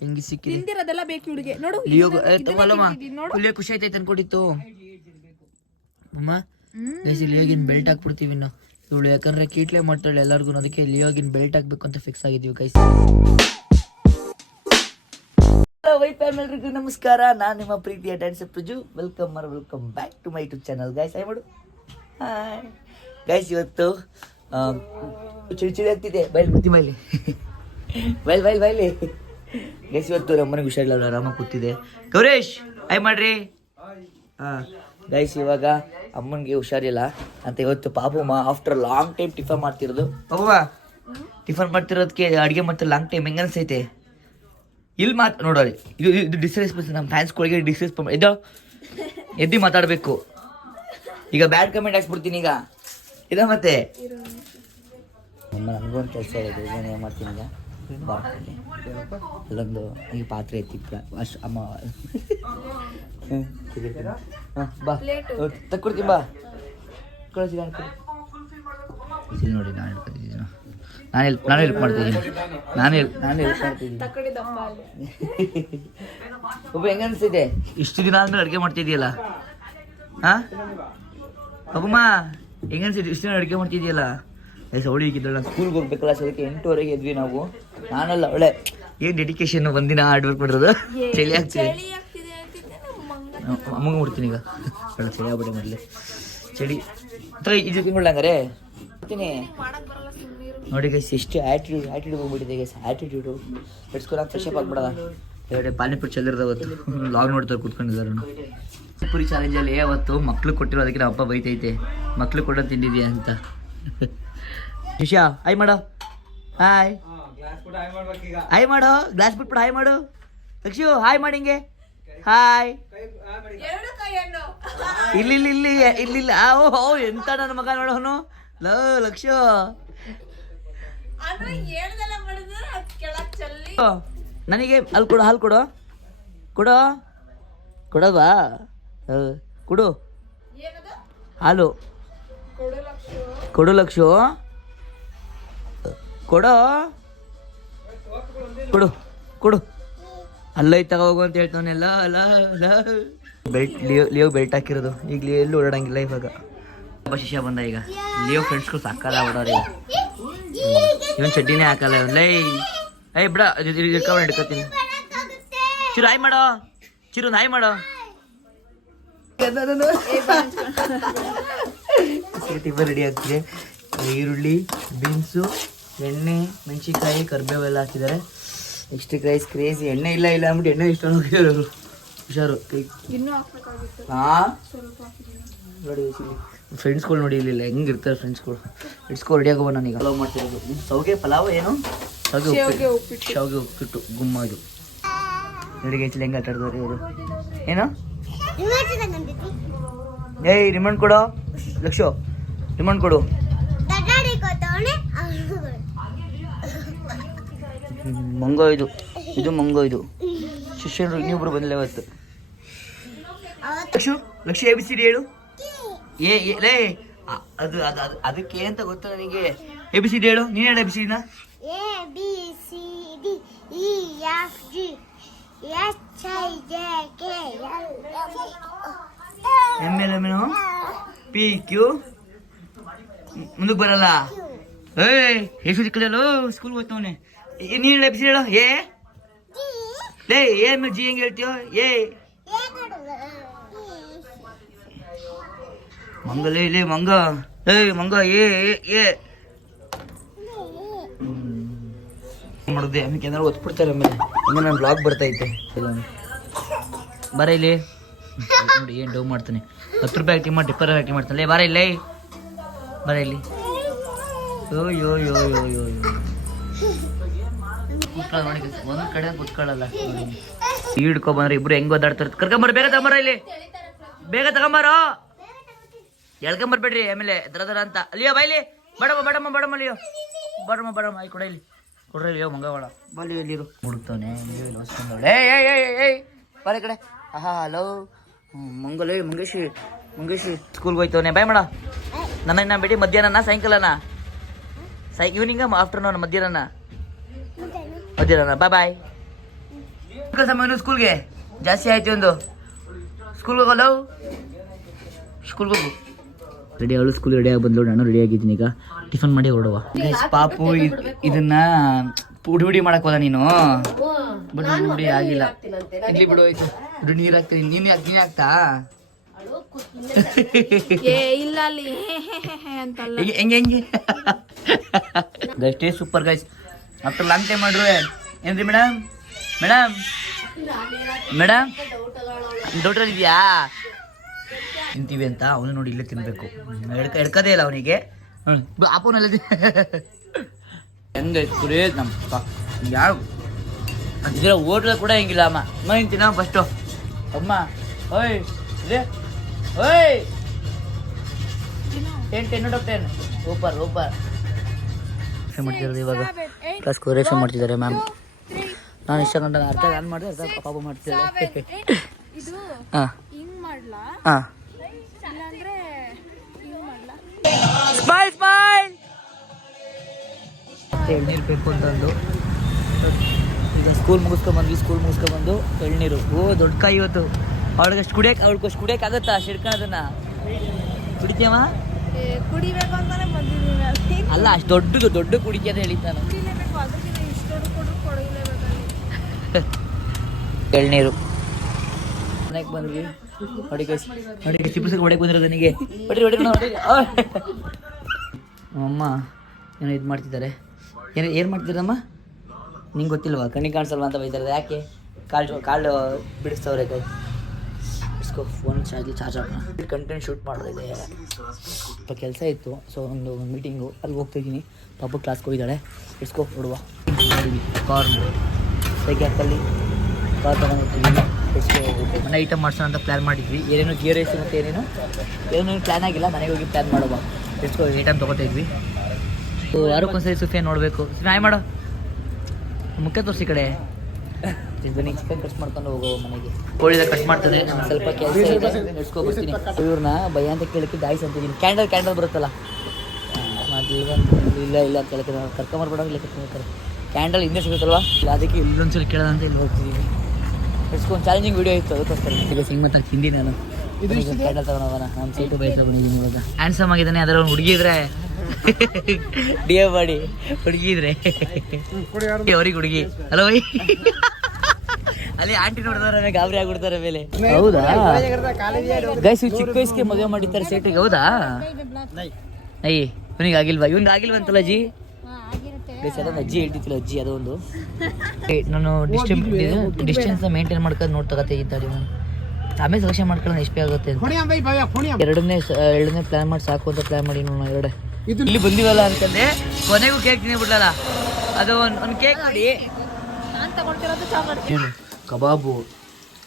ಹೆಂಗಿ ಸಿಕ್ಕಿದೆ ತಿಂದಿರೋದೆಲ್ಲ ಬೇಕು ಇವಳಿಗೆ ನೋಡು. ಫುಲ್ ಖುಷಿ ಆಯ್ತೈತೆ ಅನ್ಕೊಂಡಿತ್ತು ಅಮ್ಮ. ಲಿಯೋಗಿನ್ ಬೆಲ್ಟ್ ಹಾಕ್ಬಿಡ್ತೀವಿ ಇನ್ನು ಇವಳು, ಯಾಕಂದ್ರೆ ಕೀಟ್ಲೆ ಮಾಡ್ತಾಳೆ ಎಲ್ಲರಿಗೂ, ಅದಕ್ಕೆ ಲಿಯೋಗಿನ್ ಬೆಲ್ಟ್ ಹಾಕ್ಬೇಕು ಅಂತ ಫಿಕ್ಸ್ ಆಗಿದೀವಿ ಗೈಸ್. ವೈಟ್ ಫ್ಯಾಮಿಲಿಗೂ ನಮಸ್ಕಾರ, ನಾನು ನಿಮ್ಮ ಪ್ರೀತಿಯ dance Praju. Welcome back to my YouTube channel guys. Hi ಮಾಡು. ಹಾಯ್ ಗೈಸ್, ಇವತ್ತು ಚಿಡಿ ಆಗ್ತಿದೆ, ಬೈಲ್ ಮುತ್ತಿ ಮೈಲಿ ಬೈಲಿ ಗೈಸ್. ಇವತ್ತು ನಮ್ಮನೆಗೆ ಹುಷಾರಿಲ್ಲ, ಆರಾಮಾಗಿ ಕೂತಿದೆ. ಗೌರೇಶ್ ಹಾಯ್ ಮಾಡ್ರಿ. ಹಾಂ ಗೈಸ್, ಇವಾಗ ಅಮ್ಮನಿಗೆ ಹುಷಾರಿಲ್ಲ ಅಂತ ಇವತ್ತು Papamma after long time tiffin ಮಾಡ್ತಿರೋದು. ಪಾಪಮ್ಮ ಟಿಫನ್ ಮಾಡ್ತಿರೋದಕ್ಕೆ ಅಡುಗೆ ಮಾಡ್ತಿರೋ ಲಾಂಗ್ ಟೈಮ್ ಹೆಂಗೆ ಅನಿಸೈತೆ? ಇಲ್ಲಿ ನೋಡೋರಿ, ಇದು ಡಿಸ್ರೆಸ್ಪೆಕ್ಟ್, ನಮ್ಮ ಫ್ಯಾನ್ಸ್ಗಳಿಗೆ ಡಿಸ್ರೆಸ್ಪೆಕ್ಟ್. ಎದ್ದು ಮಾತಾಡಬೇಕು. ಈಗ ಬ್ಯಾಡ್ ಕಮೆಂಟ್ ಹಾಕ್ಸ್ಬಿಡ್ತೀನಿ ಈಗ ಇದ. ಮತ್ತೆ ಅಮ್ಮ ನನಗೊಂದು ಕೆಲಸ ಇದೆ, ಏನು ಮಾಡ್ತೀನಿ ಈಗ. ಅಲ್ಲೊಂದು ಈ ಪಾತ್ರೆ ಎತ್ತಿ ಅಷ್ಟು ಅಮ್ಮ ಬಾ ತಕ್ಕೊಡ್ತೀನಿ, ಬಾ ಕಳಿಸಿ ನೋಡಿ. ನಾನು ಹೇಳ್ಕೊತಿದ್ದೀನಿ, ನಾನು ಹೆಲ್ಪ್ ಮಾಡ್ತಿದ್ದೀನಿ, ನಾನು ಹೆಲ್ಪ್ ಮಾಡ್ತಿದ್ದೀನಿ. ಒಬ್ಬ ಹೆಂಗ ಅನಿಸ್ತಿದೆ ಇಷ್ಟು ದಿನ ಆದ್ಮೇಲೆ ಅಡುಗೆ ಮಾಡ್ತಿದ್ಯಲ್ಲ? ಹಾಂ ಅಬ್ಬಮ್ಮ ಹೆಂಗ ಅನ್ಸಿದೆ ಇಷ್ಟು ದಿನ ಅಡುಗೆ ಮಾಡ್ತಿದ್ಯಲ್ಲ? ಅವಳಿ ಈಗಿದ್ದಳು, ನಾನು ಸ್ಕೂಲ್ಗೆ ಹೋಗ್ಬೇಕಲ್ಲ, ಸೊ ಅದಕ್ಕೆ 8:30 ಎದ್ವಿ ನಾವು. ನಾನಲ್ಲ ಅವಳೆ. ಏನು ಡೆಡಿಕೇಶನ್, ಒಂದಿನ ಹಾರ್ಡ್ ವರ್ಕ್ ಮಾಡಿರೋದು. ಚಳಿ ಆಗ್ತಿದೆ, ಅಮ್ಮಂಗೆ ಮುಡ್ತೀನಿ ಈಗ. ಒಳ್ಳೆ ಚಳಿ ಆಗ್ಬಿಟ್ಟೆ ಮೊದಲೇ, ಚಳಿ ಇದು ತಿನ್ಕೊಳ್ಳ ಹಂಗಾರೆ ಬರ್ತೀನಿ ನೋಡಿ ಗೈಸ್. ಎಷ್ಟು ಆ್ಯಟಿಟ್ಯೂಡ್ ಹೋಗ್ಬಿಟ್ಟಿದೆ ಗೈಸ್, ಆ್ಯಟಿಟ್ಯೂಡು ಬೆಡ್ಸ್ಕೊಳ ಫ್ರೆಶ್ ಅಪ್ ಆಗ್ಬಿಡೋದ. ಎರಡು ಪಾನಿಪುರಿ ಚೆಲ್ಲಿರೋದು ಅವತ್ತು ಲಾಗ್ ನೋಡ್ತಾರೆ ಕೂತ್ಕೊಂಡಿದ್ದಾರೆ. ಪಾನಿಪುರಿ ಚಾಲೆಂಜಲ್ಲಿ ಅವತ್ತು ಮಕ್ಳು ಕೊಟ್ಟಿರೋದಕ್ಕೆ ನಮ್ಮ ಅಪ್ಪ ಬೈತೈತೆ, ಮಕ್ಳು ಕೊಡೋದು ತಿಂದಿದ್ಯಾ ಅಂತ. ಶಿಶಾ ಹಾಯ್ ಮಾಡೋ, ಹಾಯ್ ಹಾಯ್ ಮಾಡೋ, ಗ್ಲಾಸ್ ಬಿಟ್ಬಿಡು, ಹಾಯ್ ಮಾಡು. ಲಕ್ಷು ಹಾಯ್ ಮಾಡಿ ಹಿಂಗೆ, ಹಾಯ್. ಇಲ್ಲಿ ಓ ಎಂತ ನನ್ನ ಮಗ ನೋಡೋನು. ಲಕ್ಷು ನನಗೆ ಅಲ್ಲಿ ಕೊಡು, ಹಾಲು ಕೊಡೋದವಾ? ಕೊಡು ಹಾಲು, ಕೊಡು ಲಕ್ಷು, ಕೊಡು ಅಲ್ಲೈತೆ ಹೋಗು ಅಂತ ಹೇಳ್ತಾವನೆಲ್ಲ. ಬೆಲ್ಟ್ ಲಿಯೋ ಬೆಲ್ಟ್ ಹಾಕಿರೋದು. ಈಗ ಎಲ್ಲೂ ಓಡಾಡಂಗಿಲ್ಲ ಇವಾಗ. ಶಿಷ್ಯ ಬಂದ ಈಗ. ಲಿಯೋ ಫ್ರೆಂಡ್ಸ್ಗಳು ಸಾಕಲ್ಲ ಓಡೋರು ಈಗ. ಇವನ್ ಚಡ್ಡಿನೇ ಹಾಕಲ್ಲ ಇವನ್. ಏಯ್ ಬಿಡ, ಹಿಡ್ಕೊತೀನಿ. ಚಿರು ಹಾಯ್ ಮಾಡೋ, ಚಿರು ಹಾಯ್ ಮಾಡೋ. ಟಿಫನ್ ರೆಡಿ ಆಗ್ತಿದೆ. ಈರುಳ್ಳಿ, ಬೀನ್ಸು, ಎಣ್ಣೆ, ಮೆಣಸಿನ್ಕಾಯಿ, ಕರಿಬೇವೆಲ್ಲ ಹಾಕಿದ್ದಾರೆ. Next rice crazy. ಎಣ್ಣೆ ಇಲ್ಲ ಅಂದ್ಬಿಟ್ಟು ಎಣ್ಣೆ ಇಷ್ಟ ಹೋಗಿದ್ದಾರೆ ಅವರು. ಹುಷಾರು ಹಾಂ ನೋಡಿ. ಫ್ರೆಂಡ್ಸ್ಗಳು ನೋಡಿ ಇಲ್ಲ ಹೆಂಗಿರ್ತಾರೆ ಫ್ರೆಂಡ್ಸ್ಗಳು. ಇಟ್ಸ್ಕೊ ರೆಡಿ ಆಗೋವ. ನಾನೀಗ ಪಲಾವ್ ಮಾಡ್ತಿರೋದು. ಸೌಗೆ ಪಲಾವ್ ಏನು? ಶಾವಿಗೆ ಉಪ್ಪಿಟ್ಟು ಗುಮ್ಮ. ಇದು ನೋಡಿ ಗೈಸ್ ಹೆಂಗೆ ಆಟಾಡ್ದವ್ರಿ ಇವರು. ಏನು? ಏಯ್ ರಿಮೋಟ್ ಕೊಡು ಲಕ್ಷು, ರಿಮೋಟ್ ಕೊಡು. ಮಂಗೋ ಇದು ಮಂಗೋ. ಇದು ಶಿಷ್ಯರು ಇನ್ನೊಬ್ರು ಬಂದಿಲ್ಲ ಇವತ್ತು. ಲಕ್ಷು ABCD ಹೇಳು. ಲೇ ಅದು ಅದಕ್ಕೆ ಅಂತ ಗೊತ್ತು ನನಗೆ. ABCD ಹೇಳು, ನೀನು ಹೇಳು ABCD ನ. ML PQ ಮುಂದಕ್ಕೆ ಬರಲ್ಲ. ಏಯ್ ಎಷ್ಟು ಚಿಕ್ಕಲ್ಲ ಸ್ಕೂಲ್ಗೆ ಹೋಗ್ತಾವನೆ. ನೀನು ABCD ಹೇಳು. ಲೇ G ಹೆಂಗೆ ಹೇಳ್ತೀಯೋ? ಮಂಗ ಲೇ ಮಂಗ. ಮಂಗ ಮಾಡೋದೇ ಆಮೇಲೆ ಏನಾರು ಒತ್ಬಿಡ್ತಾರೆ. ಆಮೇಲೆ ಹಂಗೆ ನಾನು ಬ್ಲಾಗ್ ಬರ್ತೈತೆ. ಬರ ಇಲ್ಲಿ ನೋಡಿ ಏನು ಡೌ ಮಾಡ್ತಾನೆ. 10 ರೂಪಾಯಿ ಆಕ್ಟಿಂಗ್ ಮಾಡಿ 20 ರೂಪಾಯಿ ಆಕ್ಟಿಂಗ್ ಮಾಡ್ತಾನೆ. ಲೇ ಬರ ಇಲ್ಲಿ, ಬರ ಇಲ್ಲಿ. ಯೋ ನೋಡಿ ಒಂದ್ ಕಡೆ ಕುತ್ಕೊಳ್ಳಲ್ಲ. ಹಿಡ್ಕೊ ಬಂದ್ರೆ ಇಬ್ರು ಹೆಂಗ್ ಓದಾಡ್ತಾರೆ. ಕರ್ಕೊಂಬರ, ಬೇಗ ತಗೊಂಬರ, ಇಲ್ಲಿ ಬೇಗ ತಗೊಂಬಾರೋ. ಎಳ್ಕೊಂಬರ್ಬೇಡ್ರಿ ಆಮೇಲೆ ದರ ಅಂತ. ಅಲ್ಲಿಯೋ ಬೈಲಿ, ಬಡಮ್ಮ ಲಿಯೋ, ಬಡಮ್ಮ ಆಯ್ ಕೊಡ ಇಲ್ಲಿ, ಕೊಡ್ರಿ ಲಿಯೋ ಮಂಗವಾಳ ಬಲಿ ಎಲ್ಲಿರು ಹುಡುಕ್ತವನೆ. ಏಯ್ ಬರ ಕಡೆ. ಹಲೋ ಮಂಗೇಶಿ ಸ್ಕೂಲ್ಗೆ ಹೋಯ್ತವನೆ. ಬಾಯ್ ಮಾಡ. ನನ್ನ ಬಿಡಿ ಮಧ್ಯಾಹ್ನ ಸಾಯಂಕಾಲನ ಈವ್ನಿಂಗ ಆಫ್ಟರ್ನೂನ್ ಮಧ್ಯಾಹ್ನ ಬಾಯ್. ಸಮಯ ಸ್ಕೂಲ್ಗೆ ಜಾಸ್ತಿ ಆಯ್ತು ಒಂದು ಸ್ಕೂಲ್ಗೆ ಹೋಗಲ್ಲ ಸ್ಕೂಲ್ಗೆ ಹೋಗು ರೆಡಿ ಅವಳು ಸ್ಕೂಲ್ ರೆಡಿ ಆಗಿ ಬಂದ್ಲು ನಾನು ರೆಡಿ ಆಗಿದ್ದೀನಿ ಈಗ ಟಿಫನ್ ಮಾಡಿ ಹೊರಡುವ ಪಾಪು ಇದನ್ನ ಹುಡಿ ಮಾಡಕ್ ಹೋದ ನೀನು ಬಟ್ ಹುಡಿ ಆಗಿಲ್ಲ ಇಡ್ಲಿ ಬಿಡು ಆಯ್ತು ನೀರ್ ಹಾಕ್ತೀನಿ ನೀನ್ ಹಾಕ್ತಾ ಹೆಂಗೆ ಗಷ್ಟೇ super guys after long time ಮಾಡ್ರು ಏನ್ರಿ ಮೇಡಮ್ ಮೇಡಮ್ ಮೇಡಮ್ ಡೌಟ್ರಲ್ಲಿ ಇದೆಯಾ ತಿಂತೀವಿ ಅಂತ ಅವನು ನೋಡಿ ಇಲ್ಲೇ ತಿನ್ಬೇಕು ಎಡ್ಕದೇ ಇಲ್ಲ ಅವನಿಗೆ ಅಪ್ಪನಲ್ಲ ಹೆಂಗೈತೆ ಕುರಿ ನಮ್ಮ ಯಾವ ಅಂತಿದ್ರೆ ಹೋಟ್ಲ ಕೂಡ ಹೆಂಗಿಲ್ಲ ಅಮ್ಮ ತಿನ್ನ ಫಸ್ಟು ಅಮ್ಮ ಓಯ್ ಓಯ್ 10 out of 10 ಸೂಪರ್ ಮಾಡ್ತಿರೋದು ಇವಾಗ ಕ್ಲಾಸ್ ಕೋರೇಷನ್ ಮಾಡ್ತಿದ್ದಾರೆ ಮ್ಯಾಮ್ ನಾನು ಇಷ್ಟ ಗಂಟೆ ಅರ್ಧ ನಾನು ಮಾಡಿದೆ ಅರ್ಧ ಪಾಪ ಮಾಡ್ತಿದ್ದೆ ಹಾಂ ಹಾಂ ಸ್ಮೈಲ್ ಎಳ್ನೀರು ಬೇಕು ಅಂತಂದು ಈಗ ಸ್ಕೂಲ್ ಮುಗಿಸ್ಕೊಂಡ್ಬಂದು ಎಳ್ನೀರು ದೊಡ್ಡ ಕಾಯಿ ಇವತ್ತು ಅವಳಿಗಷ್ಟು ಕುಡಿಯಕ್ಕೆ ಕುಡಿಯೋಕ್ಕಾಗತ್ತಾ ಶಿಡ್ಕೊಳ್ಳೋದನ್ನ ಕುಡಿತೀಯಮ್ಮ ಕುಡಿಬೇಕು ಅಂತಾನೆ ಬಂದಿದ್ದೀನಿ ಅಲ್ಲ ಅಷ್ಟು ದೊಡ್ಡ ಕುಡಿಕೆ ಅಂತ ಹೇಳಿದ್ದು ನಾನು ಎಳ್ನೀರು ಮನೆಗೆ ಬಂದ್ವಿ ನೋಡಿ ಚಿಪ್ಪಿಸ್ಗೆ ಹೊಡೆಗೆ ಬಂದಿರೋದು ನನಗೆ ಹೊಡಿ ಅಮ್ಮ ಏನೋ ಇದು ಮಾಡ್ತಿದ್ದಾರೆ ಏನು ಮಾಡ್ತಿದ್ದೀರಮ್ಮ ನಿಂಗೆ ಗೊತ್ತಿಲ್ವಾ ಕಣ್ಣಿಗೆ ಕಾಣಿಸಲ್ವ ಅಂತ ಬೈತಾರೆ ಯಾಕೆ ಕಾಳು ಬಿಡಿಸ್ತವ್ರೆ ಕೈ ಇಸ್ಕೋ ಫೋನ್ ಚಾರ್ಜ್ ಹಾಕೋಣ ಕಂಟೆಂಟ್ ಶೂಟ್ ಮಾಡೋದಿದೆ ಸ್ವಲ್ಪ ಕೆಲಸ ಇತ್ತು ಸೊ ಒಂದು ಮೀಟಿಂಗು ಅಲ್ಲಿ ಹೋಗ್ತಿದ್ದೀನಿ ಪಾಪ ಕ್ಲಾಸ್ಗೆ ಹೋಗಿದ್ದಾಳೆ ಇಸ್ಕೋ ಬಿಡುವ ಕಾರ್ ಸೈಕ್ಯಾಕಲ್ಲಿ ಕಾರ್ ತಗೊಂಡು ಇಸ್ಕೋ ಮನೆ ಐಟಮ್ ಮಾಡ್ಸೋಣ ಅಂತ ಪ್ಲ್ಯಾನ್ ಮಾಡಿದ್ವಿ ಏನೇನು ಗೇರ್ ರೈಸ್ ಮತ್ತು ಏನೇನು ಪ್ಲ್ಯಾನ್ ಆಗಿಲ್ಲ ಮನೆಗೆ ಹೋಗಿ ಪ್ಲ್ಯಾನ್ ಮಾಡುವ ಇಸ್ಕೋ ಐಟಮ್ ತೊಗೋತಿದ್ವಿ ಸೊ ಯಾರಕ್ಕೊಂದ್ಸರಿ ಸುಫಿಯಾ ನೋಡಬೇಕು ಹಾಯ್ ಮಾಡೋ ಮುಖ್ಯ ತೋರಿಸಿ ಕಡೆ ಬನ್ನಿ ಚಿಕನ್ ಕಟ್ ಮಾಡ್ಕೊಂಡು ಹೋಗೋ ಮನೆಗೆ ಕೋಳಿದ ಕಟ್ ಮಾಡ್ತದೆ ಸ್ವಲ್ಪ ಕೆಲಸ ಇದೆ ನೆಡ್ಸ್ಕೊಬರ್ತೀನಿ ಇವ್ರನ್ನ ಭಯ ಅಂತ ಕೇಳಕ್ಕೆ ದಾಯಿಸ್ ಅಂತಿದ್ದೀನಿ ಕ್ಯಾಂಡಲ್ ಬರುತ್ತಲ್ಲ ಅದು ಇಲ್ಲ ಅಂತ ಕೇಳಕ್ಕೆ ಕರ್ಕೊಂಬರ್ಬೇಡ ಕ್ಯಾಂಡಲ್ ಹಿಂದೆ ಸಿಗುತ್ತಲ್ವ ಇಲ್ಲ ಅದಕ್ಕೆ ಇಲ್ಲೊಂದ್ಸರಿ ಕೇಳೋಣ ಅಂತ ಇಲ್ಲಿ ಹೋಗ್ತಿದ್ದೀವಿ ನೆಡ್ಸ್ಕೊಂಡು ಚಾಲೆಂಜಿಂಗ್ ವೀಡಿಯೋ ಇತ್ತು ಅದಕ್ಕೋಸ್ಕರ ಈಗ ಸಿಂಗ್ ಮತ್ತೆ ಹಿಂದಿ ನಾನು ಕ್ಯಾಂಡಲ್ ತಗೊಂಡೋಗೋಣ ನಾನು ಸೀಟು ಬೈಕ್ ಬಂದಿದ್ದೀನಿ ಇವಾಗ ಹ್ಯಾಂಡ್ಸಮ್ ಆಗಿದ್ದಾನೆ ಅದರ ಒಂದು ಹುಡುಗಿ ಇದ್ರೆ ಡಿ ಎ ಮಾಡಿ ಹುಡುಗಿ ಇದ್ರೆ ಅವ್ರಿಗೆ ಹುಡುಗಿ ಹಲೋ ಬೈ ಅಲ್ಲಿ ಆಂಟಿ ನೋಡಿದವ್ರೆ ಗಾಬರಿ ಆಗ್ಬಿಡ್ತಾರೆ ಮೇಲೆ ಹೌದಾ ಗೈಸ್ ಚಿಕ್ಕ ವಯಸ್ಸಿಗೆ ಮದುವೆ ಮಾಡಿದ್ದಾರೆ ಸೇಟಿಗೆ ಹೌದಾ ಅಯ್ಯ ಇವನಿಗೆ ಆಗಿಲ್ವಾ ಅಂತಲ್ಲ ಅಜ್ಜಿ ಗೈಸ್ ಅದೊಂದು ಅಜ್ಜಿ ಹೇಳ್ತಿತ್ತಿಲ್ಲ ಅಜ್ಜಿ ಅದೊಂದು ನಾನು ಡಿಸ್ಟೆನ್ಸ್ ಮೇಂಟೈನ್ ಮಾಡ್ಕೊಂಡು ನೋಡ್ತಗತ್ತೆ ಇದ್ದಾಳೆ ನಾನು ಆಮೇಲೆ ಸೆಲೆಕ್ಷನ್ ಮಾಡ್ಕೊಳ್ಳೋಣ ಎಷ್ಟು ಆಗುತ್ತೆ ಅಂತ ಎರಡನೇ ಪ್ಲಾನ್ ಮಾಡಿ ಸಾಕು ಅಂತ ಪ್ಲಾನ್ ಮಾಡಿ ನಾನು ಎರಡೇ ಇಲ್ಲಿ ಬಂದಿವಲ್ಲ ಅಂತಂದ್ರೆ ಕೊನೆಗೂ ಕೇಕ್ ತಿನ್ಬಿಡ್ಲಲ್ಲ ಅದು ಒಂದು ಕೇಕ್ ಮಾಡಿ ಕಬಾಬು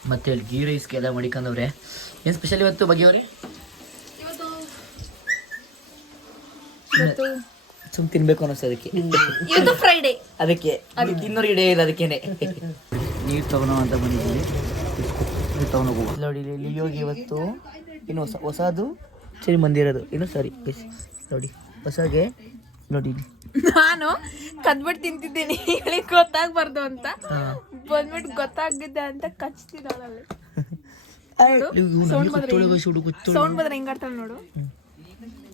ಮತ್ತೆ ಗೀ ರೈಸ್ಗೆ ಎಲ್ಲ ಮಡಿಕೊಂಡವ್ರೆ ಏನು ಸ್ಪೆಷಲ್ ಇವತ್ತು ಬಗೆಯವ್ರೆ ಸುಮ್ ತಿನ್ಬೇಕು ಅನ್ನಿಸ್ತದಕ್ಕೆ ಫ್ರೈಡೇ ಅದಕ್ಕೆ ತಿನ್ನೋರಿಗೆ ಡೇ ಇಲ್ಲ ಅದಕ್ಕೇನೆ ನೀರು ತಗೊಳೋ ಅಂತ ಬಂದಿದ್ದೀವಿ ನೀರು ತಗೊಂಡು ಹೋಗುವ ನೋಡಿ ಇಲ್ಲಿ ಯೋಗಿ ಇವತ್ತು ಇನ್ನು ಹೊಸದು ಸರಿ ಬಂದಿರೋದು ಇನ್ನು ಸರಿ ನೋಡಿ ಹೊಸಗೆ ನೋಡಿ ನಾನು ಕದ್ಬಿಟ್ಟು ತಿಂತಿದ್ದೀನಿ ಹೇಳಿ ಗೊತ್ತಾಗ್ಬಾರ್ದು ಅಂತ ಬಂದ್ಬಿಟ್ಟು ಗೊತ್ತಾಗಿದ್ದೆ ಅಂತ ಕಚ್ತಿದ್ದಾಳಲ್ಲಿ ಸೌಂಡ್ ಬಂದ್ರೆ ಹೆಂಗಾಡ್ತಾಳೆ ನೋಡು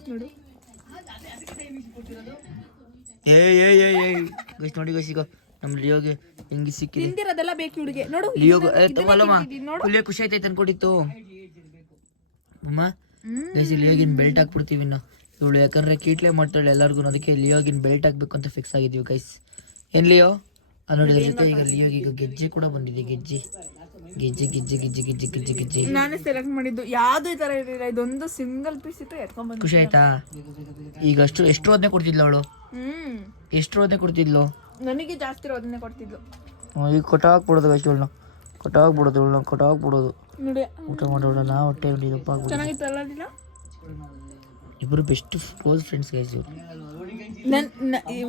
ನೋಡಿ ಗೈಸ್ ಈಗ ನಮ್ಮ ಲಿಯೋಗೆ ಹೆಂಗಿ ಸಿಕ್ಕಿದೆ ತಿಂದಿರೋದೆಲ್ಲ ಬೇಕು ಹುಡುಗಿ ನೋಡು ಲಿಯೋಗೆ ತಗೊಳ್ಳಮ್ಮ ಕುಲಿಯ ಖುಷಿ ಆಯ್ತೈತೆ ಅನ್ಕೊಂಡಿತ್ತು ಅಮ್ಮ ಗೈಸ್ ಲಿಯೋಗಿನ ಬೆಲ್ಟ್ ಹಾಕ್ಬಿಡ್ತೀವಿ ಇನ್ನು ಇವಳು ಯಾಕಂದ್ರೆ ಕೀಟ್ಲೆ ಮಾಡ್ತಾಳೆ ಎಲ್ಲರಿಗೂ ಅದಕ್ಕೆ ಲಿಯೋಗಿನ ಬೆಲ್ಟ್ ಹಾಕ್ಬೇಕು ಅಂತ ಫಿಕ್ಸ್ ಆಗಿದ್ದೀವಿ ಗೈಸ್ ಏನ್ ಲಿಯೋ ನೋಡಿದ್ರ ಜೊತೆ ಈಗ ಲಿಯೋಗೆ ಈಗ ಗೆಜ್ಜೆ ಕೂಡ ಬಂದಿದೆ ಗೆಜ್ಜೆ ನಾನೇ ಸೆಲೆಕ್ಟ್ ಮಾಡಿದ್ದು ಯಾವ್ದು ಈ ತರ ಇರಲಿಲ್ಲ ಇದೊಂದು ಸಿಂಗಲ್ ಪೀಸ್ ಇತ್ತು ಎತ್ಕೊಂಡ್ ಬಂದು ಖುಷಿ ಆಯ್ತಾ ಈಗ ಎಷ್ಟು ರೋದನೆ ಕೊಡ್ತಿದ್ಲು ಅವಳು ಎಷ್ಟು ರೋದನೆ ಕೊಡ್ತಿದ್ಲು ನನಗೆ ಜಾಸ್ತಿ ರೋದನೆ ಕೊಡ್ತಿದ್ಲು ಈಗ ಕೊಟ್ಟಾಕ್ಬಿಡೋದು ಗೈಸ್ ಇವಳನ್ನ ಕೊಟ್ಟಾಕ್ಬಿಡೋದು ನೋಡಿ ಊಟ ಮಾಡೋಣ ನಾ ಹೊಟ್ಟೆ ಉಂಡಿದಪ್ಪ ಚೆನ್ನಾಗಿತ್ತಲ್ಲ ಇಬ್ಬರು ಬೆಸ್ಟ್ ಕ್ಲೋಸ್ ಫ್ರೆಂಡ್ಸ್ ಗೈಸ್ ಇವರು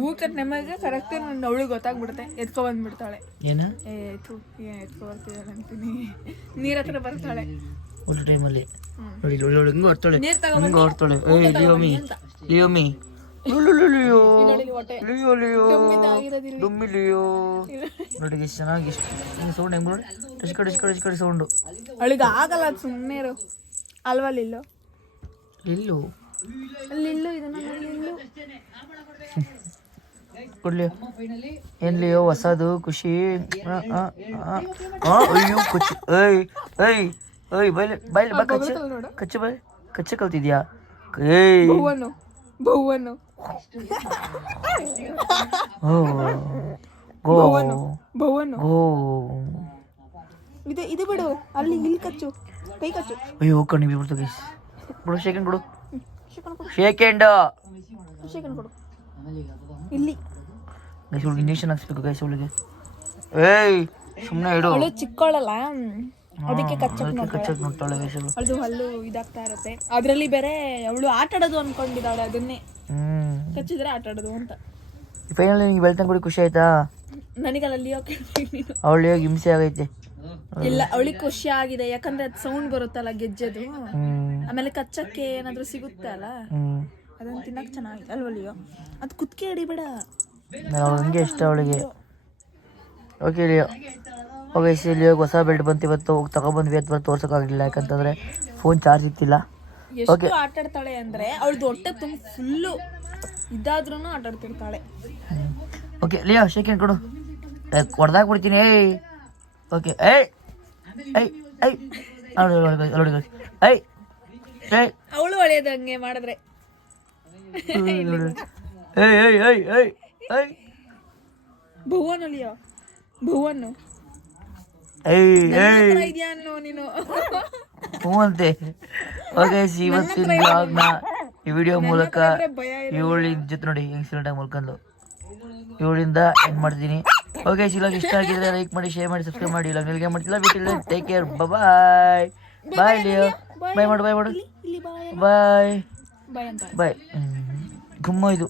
ಊಟದ ನಮಗೆ ಕರೆಕ್ಟ್ ನನ್ನ ಅವಳಿಗೆ ಗೊತ್ತಾಗ್ಬಿಡುತ್ತೆ ಎತ್ಕೊ ಬಂದ್ಬಿಡ್ತಾಳೆ ಏನ ಎತ್ಕೊ ಬರ್ತಿದ್ದಾಳೆ ಅಂತೀನಿ ನೀರ್ ಹತ್ರ ಬರ್ತಾಳೆ ಊಟ ಟೈಮಲ್ಲಿ ನೋಡಿ ಹೆಂಗ ಹೊರ್ತಾಳೆ ಲಿಯೋಮಿ ಲಿಯೋ ನೋಡಿ ಹೊಟ್ಟೆ ಲಿಯೋ ಲಿಯೋ ಡುಮ್ಮಿದಾಗಿರೋದಿಲ್ಲ. ಡುಮ್ಮಿ ಲಿಯೋ ನೋಡಿ ಎಷ್ಟು ಚೆನ್ನಾಗಿ ಎಷ್ಟು ಸೌಂಡ್ ಹೆಂಗ್ ನೋಡಿ ಟಚ್ ಕಡೆ ಸೌಂಡು ಅವಳಿಗೆ ಆಗಲ್ಲ ಅದು ಸುಮ್ಮನೆ ಇರು ಅಲ್ವಾ ಲಿಲ್ಲು ಎಲ್ಲೋ ಲಿಲ್ಲು ಇದನ್ನ ಲಿಲ್ಲು ಕೊಡ್ಲಿ ಏನ್ಲಿಯೋ ಹೊಸದು ಖುಷಿ ಅಯ್ಯೋ ಕುಚ್ಚು ಏಯ್ ಏಯ್ ಏಯ್ ಬೈಲೆ ಬೈಲೆ ಬಾ ಕಚ್ಚು ನೋಡು ಕಚ್ಚು ಬೈ ಕಚ್ಚು ಕಲ್ತಿದ್ಯಾ ಏಯ್ ಬವ್ವನು ಬವ್ವನು ಓ ಗೋ ಬವ್ವನು ಬವ್ವನು ಗೋ ಇದು ಬಿಡು ಅಲ್ಲಿ ಇಲ್ಲಿ ಕಚ್ಚು ಕೈ ಕಚ್ಚು ಅಯ್ಯೋ ಕಣ್ಣಿಗೆ ಬಿಡ್ತು ಗೈಸ್ ಬಿಡು ಶೇಕೆಂಡ್ ಬಿಡು ಶಿಕನ್ ಕೊಡು ಶೇಕೆಂಡ್ ಶಿಕನ್ ಕೊಡು ಇಲ್ಲಿ ಗೈಸ್ ಅವಳಿಗೆ ಇಂಜೆಕ್ಷನ್ ಹಾಕ್ಸ್ಬೇಕು ಗೈಸ್ ಅವಳಿಗೆ ಏಯ್ ಸುಮ್ಮನೆ ಇಡು ಅವಳು ಚಿಕ್ಕವಳಲ್ಲ ಅದಕ್ಕೆ ಕಚ್ಚಕ್ ಕಚ್ಚಕ್ ನೋಡ್ತಾಳೆ ಗೈಸ್ ಅವಳು ಅದು ಹಲ್ಲು ಇದಾಗ್ತಾ ಇರುತ್ತೆ ಅದ್ರಲ್ಲಿ ಬೇರೆ ಅವಳು ಆಟ ಆಡೋದು ಅನ್ಕೊಂಡಿದ್ದಾಳೆ ಅದನ್ನೇ ಕಚ್ಚಿದ್ರೆ ಆಟ ಆಡೋದು ಅಂತ ಫೈನಲ್ ನಿಂಗೆ ಬೆಳ್ತಂಗ್ ಕೂಡ ಖುಷಿ ಆಯ್ತಾ ನನಗಲ್ಲಿ ಅವಳು ಹಿಂಸೆ ಆಗೈತೆ ಇಲ್ಲ ಅವಳಿಗೆ ಖುಷಿ ಆಗಿದೆ ಯಾಕಂದ್ರೆ ಅದು ಸೌಂಡ್ ಬರುತ್ತಲ್ಲ ಗೆಜ್ಜೆದು ಆಮೇಲೆ ಕಚ್ಚಕ್ಕೆ ಏನಾದ್ರೂ ಸಿಗುತ್ತೆ ಅಲ್ಲ ಅದನ್ನ ತಿನ್ನಕ್ ಚೆನ್ನಾಗಿದೆ ಅಲ್ವಲ್ಲಿಯೋ ಅದು ಕುತ್ಕೆ ಹಿಡಿಬೇಡ ಅವಳು ಹಂಗೆ ಇಷ್ಟ ಅವಳಿಗೆ ಓಕೆ ಲಿಯೋ ಓಕೆ ಲಿಯೋ ಹೊಸ ಬೆಲ್ಟ್ ಬಂತು ಇವತ್ತು ಹೋಗಿ ತಗೊಬಂದ್ವಿ ಅಥವಾ ತೋರ್ಸೋಕ್ಕಾಗಲಿಲ್ಲ ಯಾಕಂತಂದರೆ ಫೋನ್ ಚಾರ್ಜ್ ಇತ್ತಿಲ್ಲ ಎಷ್ಟು ಆಟ ಆಡ್ತಾಳೆ ಅಂದ್ರೆ ಅವಳದು ಹೊಟ್ಟೆ ತುಂಬ ಫುಲ್ಲು ಇದಾದ್ರೂ ಆಟ ಆಡ್ತಿರ್ತಾಳೆ ಓಕೆ ಲಿಯೋ ಶೇಕೆಂಡ್ ಕೊಡು ಹೊಡೆದಾಕ್ಬಿಡ್ತೀನಿ ಏಯ್ ಓಕೆ ಏಯ್ ಏಯ್ ಏಯ್ ನೋಡಿ ಏಯ್ ಏಯ್ ಅವಳು ಒಳ್ಳೆಯದಂಗೆ ಮಾಡಿದ್ರೆ ಏಯ್ ಏಯ್ ಏಯ್ ಏಯ್ ಏಯ್ ಭುವನು ಲಿಯೋ ಭುವನು ಏಯ್ ಏಯ್ ಇದೆಯಾ ಅನ್ನೋ ನೀನು ಹ್ಞೂ ಅಂತೆ ಓಕೆ ಇವತ್ತಿನ ಬ್ಲಾಗ್ನ ಈ ವಿಡಿಯೋ ಮೂಲಕ ಇವಳಿನ ಜೊತೆ ನೋಡಿ ಹೆಂಗ್ ಸಿಲಿಂಡಾಗಿ ಮುಲ್ಕೊಂಡು ಇವಳಿಂದ ಎಂಡ್ ಮಾಡ್ತೀನಿ ಓಕೆ ಇವಾಗ ಇಷ್ಟ ಆಗಿದ್ರೆ ಲೈಕ್ ಮಾಡಿ ಶೇರ್ ಮಾಡಿ ಸಬ್ಸ್ಕ್ರೈಬ್ ಮಾಡಿ ಇಲ್ಲ ನಿಲ್ಗೆ ಮಾಡ್ತಿಲ್ಲ ಬಿಟ್ಟಿಲ್ಲ ಟೇಕ್ ಕೇರ್ ಬಾಯ್ ಬಾಯ್ ಲಿಯೋ ಬಾಯ್ ಮಾಡು ಇಲ್ಲಿ ಬಾಯ್ ಬಾಯ್ ಬಾಯ್ ಅಂತ ಬಾಯ್ ಗುಮ್ಮ ಇದು